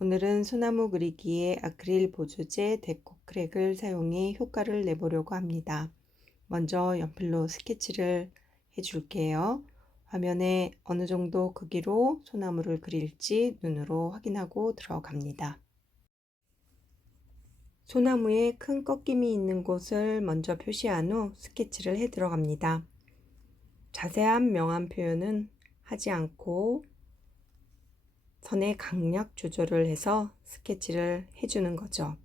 오늘은 소나무 그리기에 아크릴 보조제 데코크랙을 사용해 효과를 내보려고 합니다. 먼저 연필로 스케치를 해줄게요. 화면에 어느 정도 크기로 소나무를 그릴지 눈으로 확인하고 들어갑니다. 소나무에 큰 꺾임이 있는 곳을 먼저 표시한 후 스케치를 해 들어갑니다. 자세한 명암 표현은 하지 않고 선의 강약 조절을 해서 스케치를 해주는 거죠.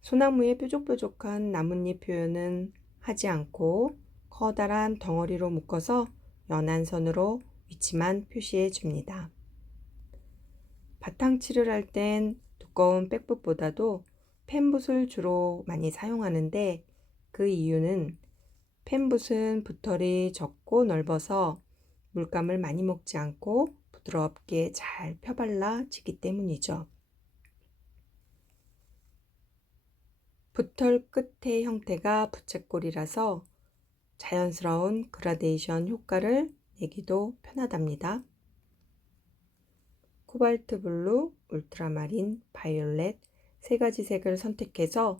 소나무의 뾰족뾰족한 나뭇잎 표현은 하지 않고 커다란 덩어리로 묶어서 연한 선으로 위치만 표시해 줍니다. 바탕칠을 할 땐 두꺼운 백붓보다도 펜붓을 주로 많이 사용하는데 그 이유는 펜붓은 붓털이 적고 넓어서 물감을 많이 먹지 않고 부드럽게 잘 펴발라지기 때문이죠. 붓털 끝의 형태가 부채꼴이라서 자연스러운 그라데이션 효과를 내기도 편하답니다. 코발트 블루, 울트라마린, 바이올렛 세 가지 색을 선택해서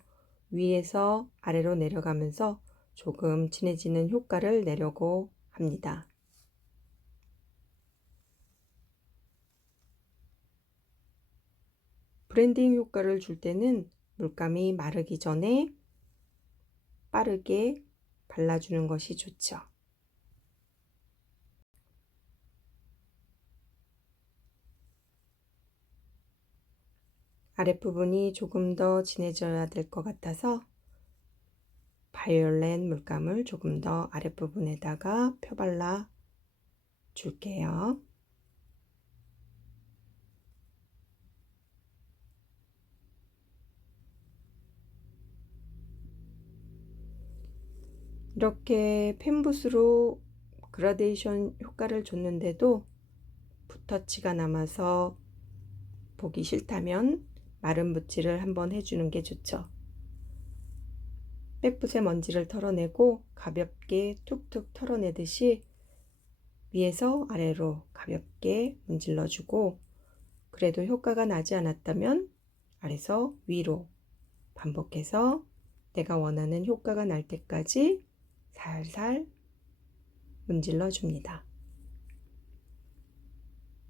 위에서 아래로 내려가면서 조금 진해지는 효과를 내려고 합니다. 브랜딩 효과를 줄 때는 물감이 마르기 전에 빠르게 발라주는 것이 좋죠. 아랫부분이 조금 더 진해져야 될 것 같아서 바이올렛 물감을 조금 더 아랫부분에다가 펴발라 줄게요. 이렇게 펜붓으로 그라데이션 효과를 줬는데도 붓터치가 남아서 보기 싫다면 마른 붓질을 한번 해주는 게 좋죠. 백붓의 먼지를 털어내고 가볍게 툭툭 털어내듯이 위에서 아래로 가볍게 문질러 주고 그래도 효과가 나지 않았다면 아래서 위로 반복해서 내가 원하는 효과가 날 때까지 살살 문질러 줍니다.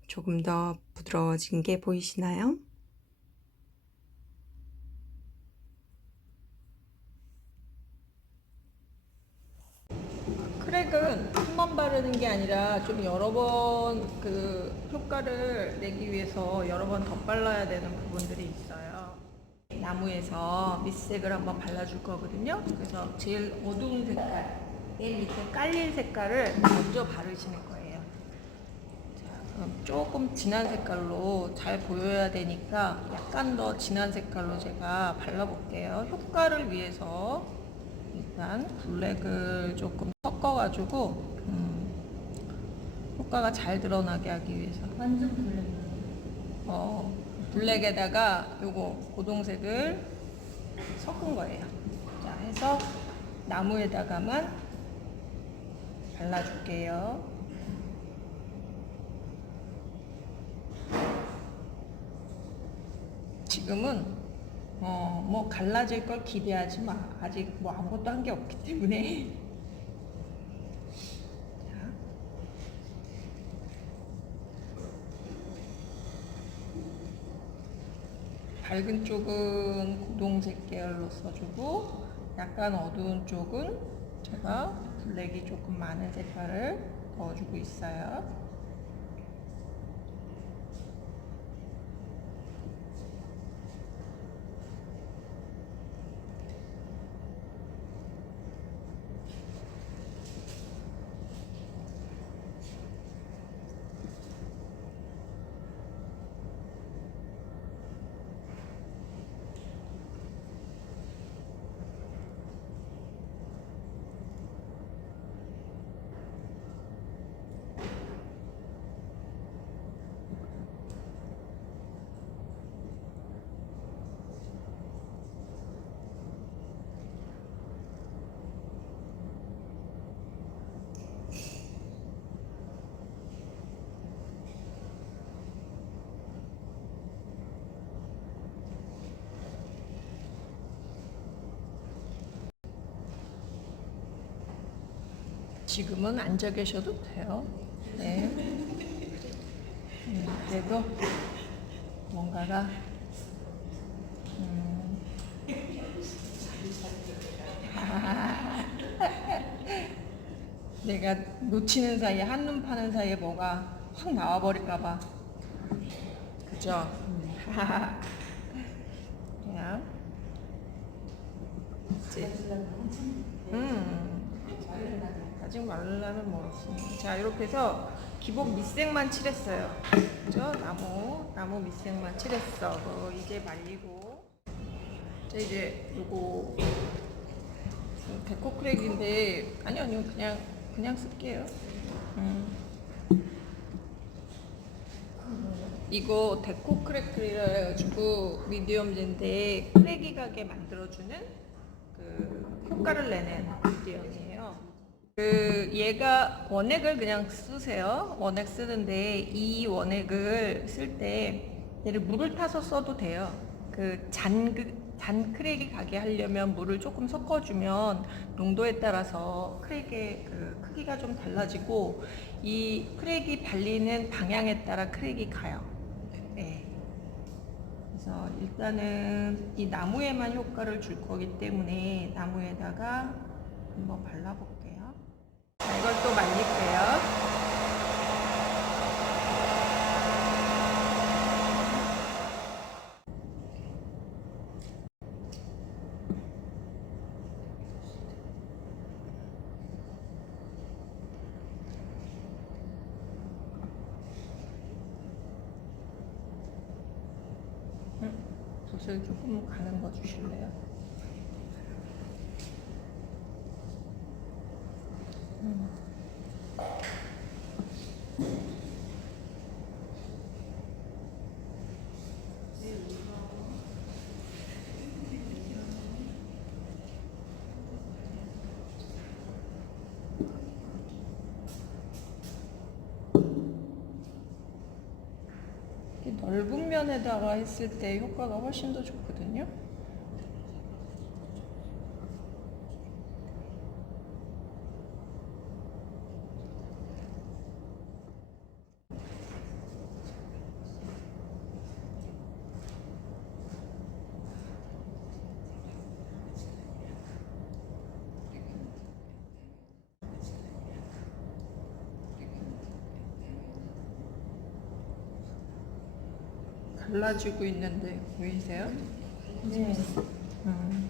조금 더 부드러워진 게 보이시나요? 크랙은 한 번 바르는 게 아니라 좀 여러 번 그 효과를 내기 위해서 여러 번 덧발라야 되는 부분들이 있어요. 나무에서 밑색을 한번 발라줄 거거든요. 그래서 제일 어두운 색깔, 맨 밑에 깔릴 색깔을 먼저 바르시는 거예요. 자, 그럼 조금 진한 색깔로 잘 보여야 되니까 약간 더 진한 색깔로 제가 발라볼게요. 효과를 위해서 일단 블랙을 조금 섞어가지고 효과가 잘 드러나게 하기 위해서 완전 블랙. 블랙에다가 요거 고동색을 섞은 거예요. 자, 해서 나무에다가만 발라줄게요. 지금은 뭐 갈라질 걸 기대하지 마. 아직 뭐 아무것도 한 게 없기 때문에. 자, 밝은 쪽은 고동색 계열로 써주고 약간 어두운 쪽은 제가 블랙이 조금 많은 색깔을 넣어주고 있어요. 지금은 앉아 계셔도 돼요. 네. 그래도 뭔가가 내가 놓치는 사이에 한눈 파는 사이에 뭐가 확 나와버릴까봐. 그죠? 야. 이제, 아직 마르려면 멀었습니다. 자, 이렇게 해서 기본 밑색만 칠했어요. 그죠? 나무 밑색만 칠했어. 이제 말리고. 자, 이제 요거 데코크랙인데 아니요 그냥 쓸게요. 이거 데코크랙이라 해가지고 미디엄인데 크랙이 가게 만들어주는 그 효과를 내는 미디엄이에요. 그 얘가 원액을 그냥 쓰세요. 원액 쓰는데 이 원액을 쓸 때 얘를 물을 타서 써도 돼요. 그 잔 크랙이 가게 하려면 물을 조금 섞어주면 농도에 따라서 크랙의 그 크기가 좀 달라지고 이 크랙이 발리는 방향에 따라 크랙이 가요. 네. 그래서 일단은 이 나무에만 효과를 줄 거기 때문에 나무에다가 한번 발라볼게요. 자, 이걸 또 말릴게요. 붓을 조금 가는 거 주실래요? 넓은 면에다가 했을 때 효과가 훨씬 더 좋거든요. 갈라지고 있는데 보이세요? 네.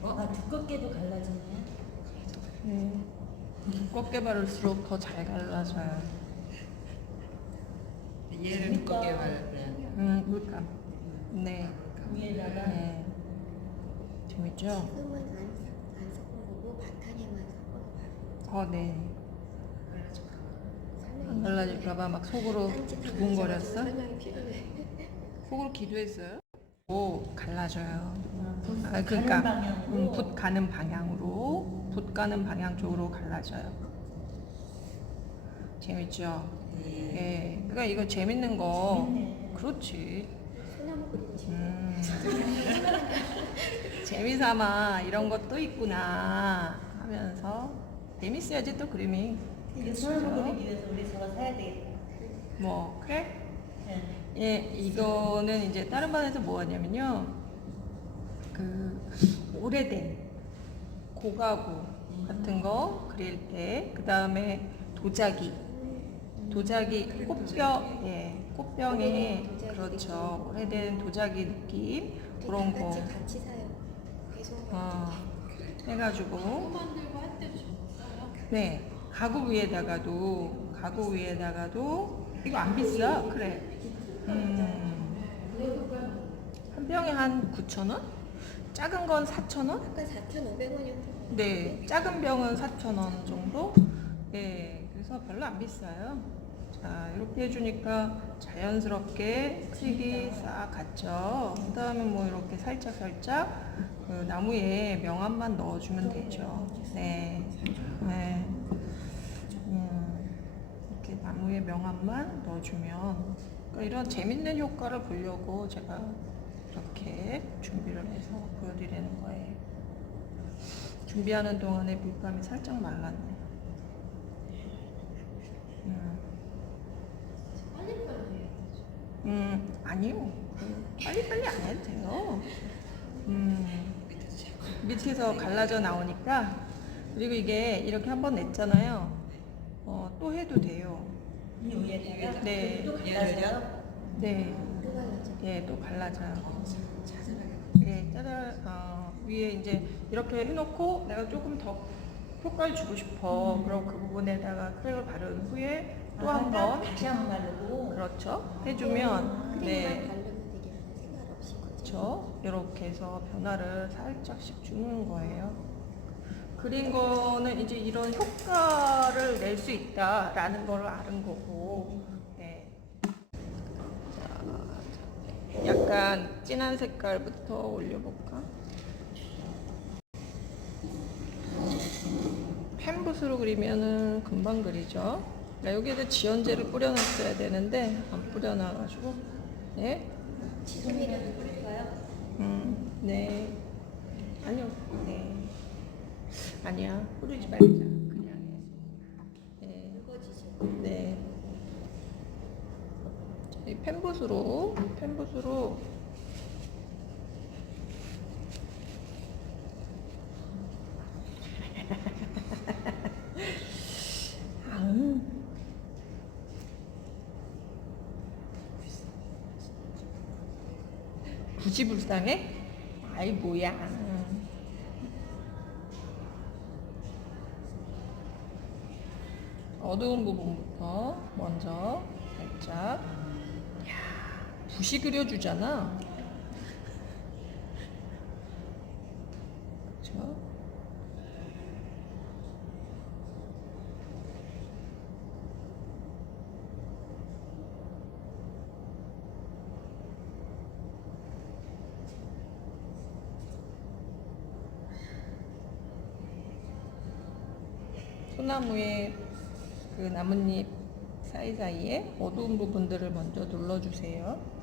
아, 두껍게도 갈라지나요? 네. 두껍게 바를수록 더 잘 갈라져요. 얘를 두껍게 바르면 물감. 네. 위에다가 네. 재밌죠? 지금은 안 섞어보고 바탕에만 섞어서 네. 설명이 안 갈라질까봐 막 속으로 두근거렸어? 설명이 필요해. 속으로 기도했어요? 오, 갈라져요. 가는 그러니까 방향으로. 붓 가는 방향으로, 붓 가는 방향 쪽으로 갈라져요. 재밌죠? 예. 그러니까 이거 재밌는 거. 재밌네. 그렇지. 소나무 그림지. 재미삼아 이런 것도 있구나 하면서 재밌어야지 또 그림이. 이게 소나무 그리기 위해서 우리 저거 사야 되겠다. 뭐 그래? 네. 예, 이거는 이제 다른 반에서 뭐 하냐면요. 그 오래된 고가구 같은 거 그릴 때, 그 다음에 도자기 꽃병, 예, 꽃병에 오래된 도자기 그렇죠. 오래된 도자기 느낌 그런 거 같이 사요. 배송. 해가지고 네, 가구 위에다가도 이거 안 비싸. 그래. 한 병에 한 9,000원? 작은 건 4,000원? 아까 4,500원이었던 네, 작은 병은 4,000원 정도? 네, 그래서 별로 안 비싸요. 자, 이렇게 해주니까 자연스럽게 크랙이 싹 갔죠. 그 다음에 뭐 이렇게 살짝 그 나무에 명암만 넣어주면 되죠. 네. 네. 이렇게 나무에 명암만 넣어주면, 그러니까 이런 재밌는 효과를 보려고 제가 이렇게 준비를 해서 보여드리는 거예요. 준비하는 동안에 물감이 살짝 말랐네요. 아니요. 빨리빨리 안 해도 돼요. 밑에서 갈라져 나오니까. 그리고 이게 이렇게 한번 냈잖아요. 또 해도 돼요. 이 위에다가 네. 또 갈라져요? 네. 또 갈라져. 예, 또 갈라져요. 예, 위에 이제 이렇게 해놓고 내가 조금 더 효과를 주고 싶어. 그럼 그 부분에다가 크랙을 바른 후에 또 한 번. 다시 한 번 바르고. 그렇죠. 해주면, 크림만 네. 바르면 되겠는데 생각 없이 거죠. 그렇죠. 이렇게 해서 변화를 살짝씩 주는 거예요. 그린 거는 이제 이런 효과를 낼 수 있다라는 걸 아는 거고, 네. 자, 약간 진한 색깔부터 올려볼까? 펜붓으로 그리면은 금방 그리죠. 여기에다 지연제를 뿌려놨어야 되는데 안 뿌려놔가지고, 네. 지금이라도 뿌릴까요? 네. 아니요. 네. 아니야. 뿌리지 말자. 그냥 해. 네. 굵어지죠. 네. 이 펜붓으로 굳이 불쌍해? 아이 뭐야. 어두운 부분부터 먼저 살짝. 야, 붓이 그려주잖아. 그쵸? 소나무의 그 나뭇잎 사이사이에 어두운 부분들을 먼저 눌러주세요.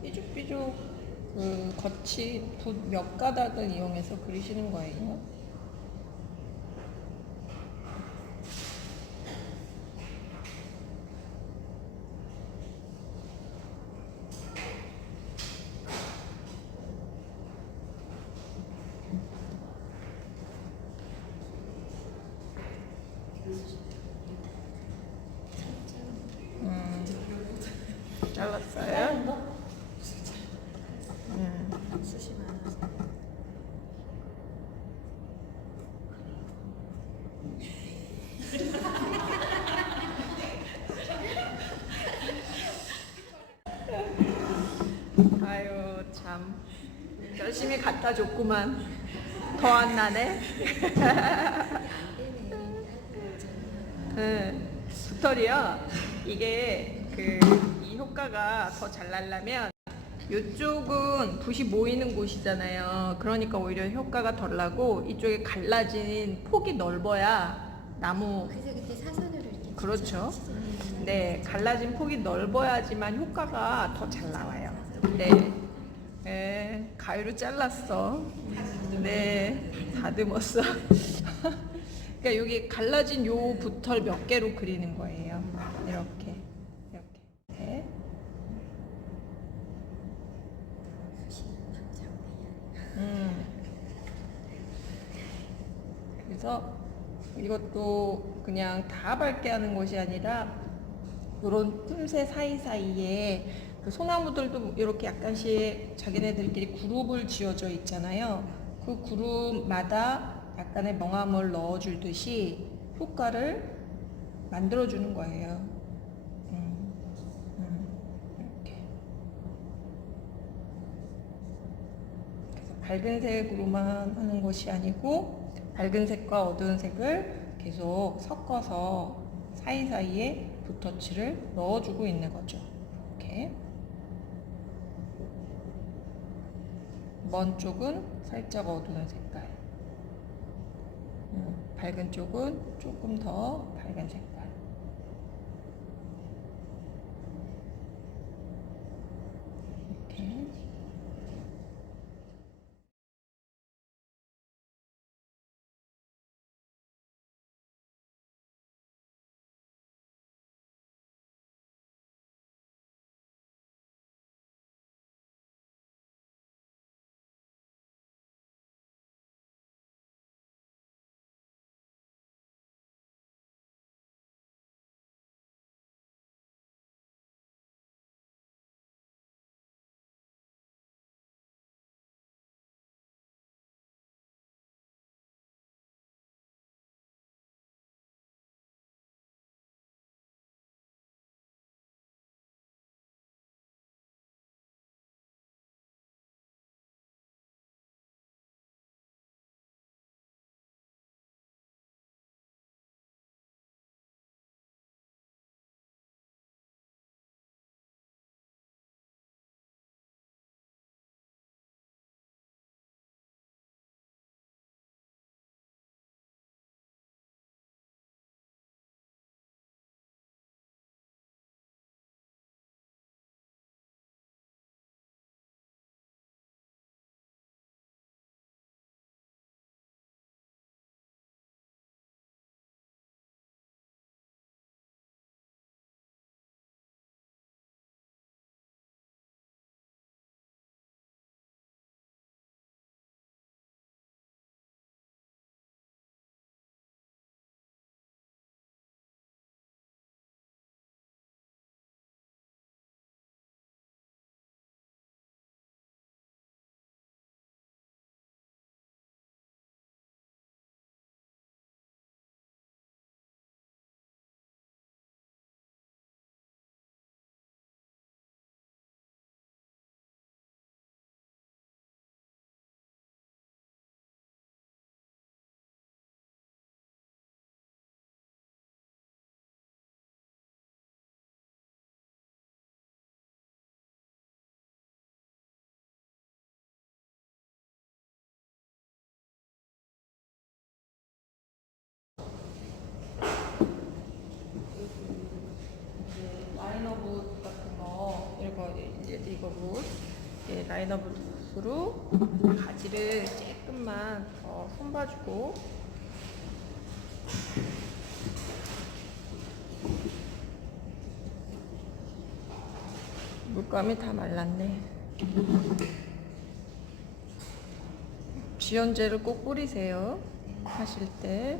삐죽삐죽 그 겉이 붓 몇 가닥을 이용해서 그리시는 거예요. 잘랐어요? 다른 거? 숱이 많아서. 아유 참 열심히 갖다 줬구만. 더 안 나네. 안 되네. 네. 붓털이요. 이게 이 효과가 더 잘 나려면 이쪽은 붓이 모이는 곳이잖아요. 그러니까 오히려 효과가 덜 나고 이쪽에 갈라진 폭이 넓어야 나무. 그래서 그때 사선으로 이렇게 그렇죠. 치잖아요. 네, 갈라진 폭이 넓어야지만 효과가 더 잘 나와요. 네. 네, 가위로 잘랐어. 네, 다듬었어. 그러니까 여기 갈라진 요 붓털 몇 개로 그리는 거예요. 이렇게. 네. 그래서 이것도 그냥 다 밝게 하는 것이 아니라 이런 틈새 사이사이에 그 소나무들도 이렇게 약간씩 자기네들끼리 그룹을 지어져 있잖아요. 그 그룹마다 약간의 명암을 넣어주듯이 효과를 만들어주는 거예요. 이렇게. 그래서 밝은 색으로만 하는 것이 아니고 밝은 색과 어두운 색을 계속 섞어서 사이사이에 붓터치를 넣어주고 있는 거죠. 이렇게. 먼 쪽은 살짝 어두운 색깔, 밝은 쪽은 조금 더 밝은 색깔. 이렇게. 라이너붓 같은 거 이거 붓 라이너붓으로 가지를 조금만 더 손봐주고 물감이 다 말랐네. 지연제를 꼭 뿌리세요. 하실 때.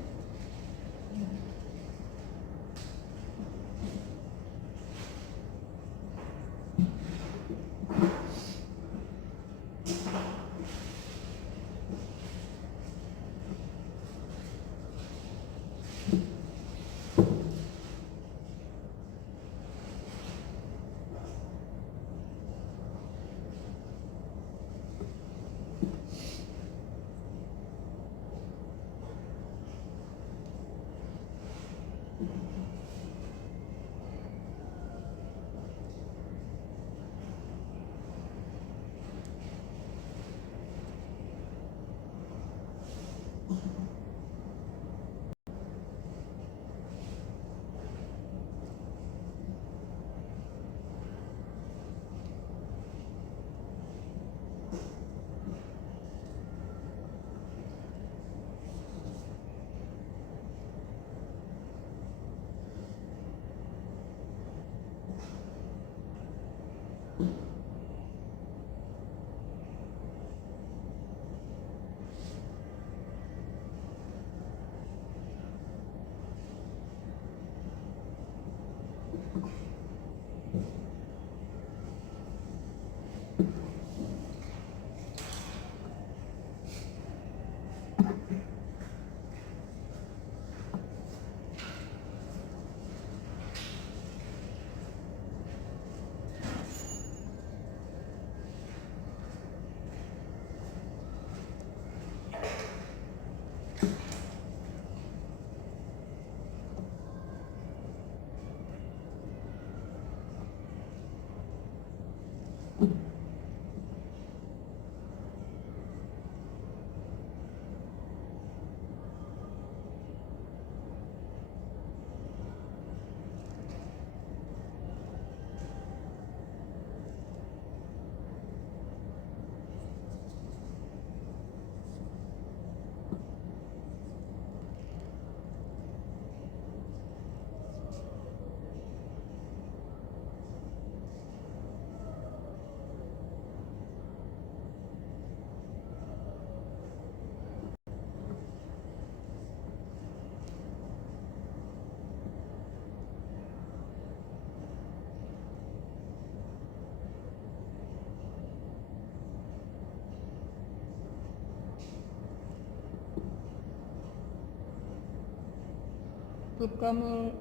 립감을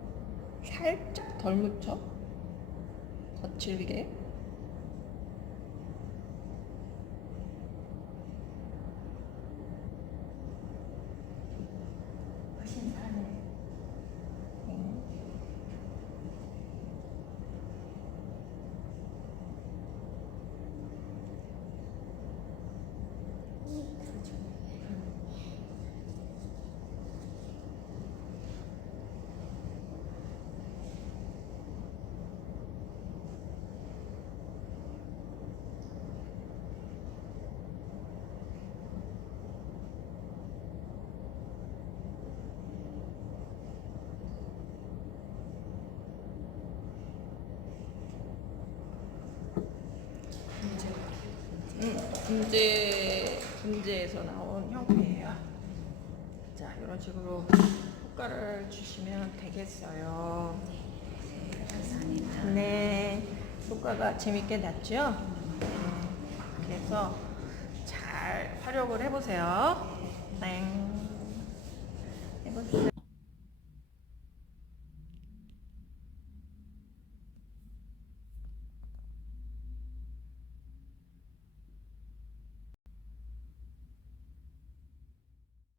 살짝 덜 묻혀. 거칠게. 훨씬 사네. 분재에서 나온 형태예요. 자, 이런 식으로 효과를 주시면 되겠어요. 네, 효과가 재밌게 났죠? 그래서 잘 활용을 해보세요. 땡. 해보세요.